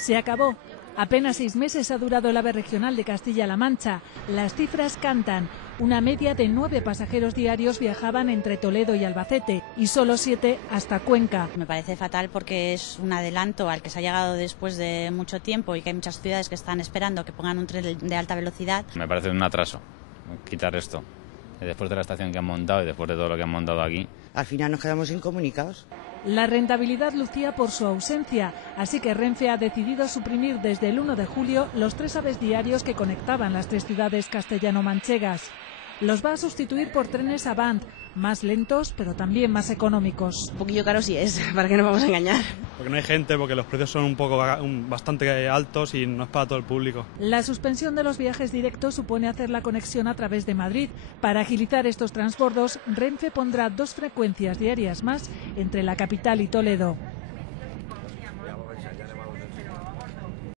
Se acabó. Apenas 6 meses ha durado el AVE regional de Castilla-La Mancha. Las cifras cantan. Una media de 9 pasajeros diarios viajaban entre Toledo y Albacete y solo 7 hasta Cuenca. Me parece fatal porque es un adelanto al que se ha llegado después de mucho tiempo y que hay muchas ciudades que están esperando que pongan un tren de alta velocidad. Me parece un atraso quitar esto. Después de la estación que han montado y después de todo lo que han montado aquí. Al final nos quedamos incomunicados. La rentabilidad lucía por su ausencia, así que Renfe ha decidido suprimir desde el 1 de julio los 3 AVEs diarios que conectaban las 3 ciudades castellano-manchegas. Los va a sustituir por trenes Avant, más lentos pero también más económicos. Un poquillo caro sí es, para que no vamos a engañar. Porque no hay gente, porque los precios son bastante altos y no es para todo el público. La suspensión de los viajes directos supone hacer la conexión a través de Madrid. Para agilizar estos transbordos, Renfe pondrá 2 frecuencias diarias más entre la capital y Toledo.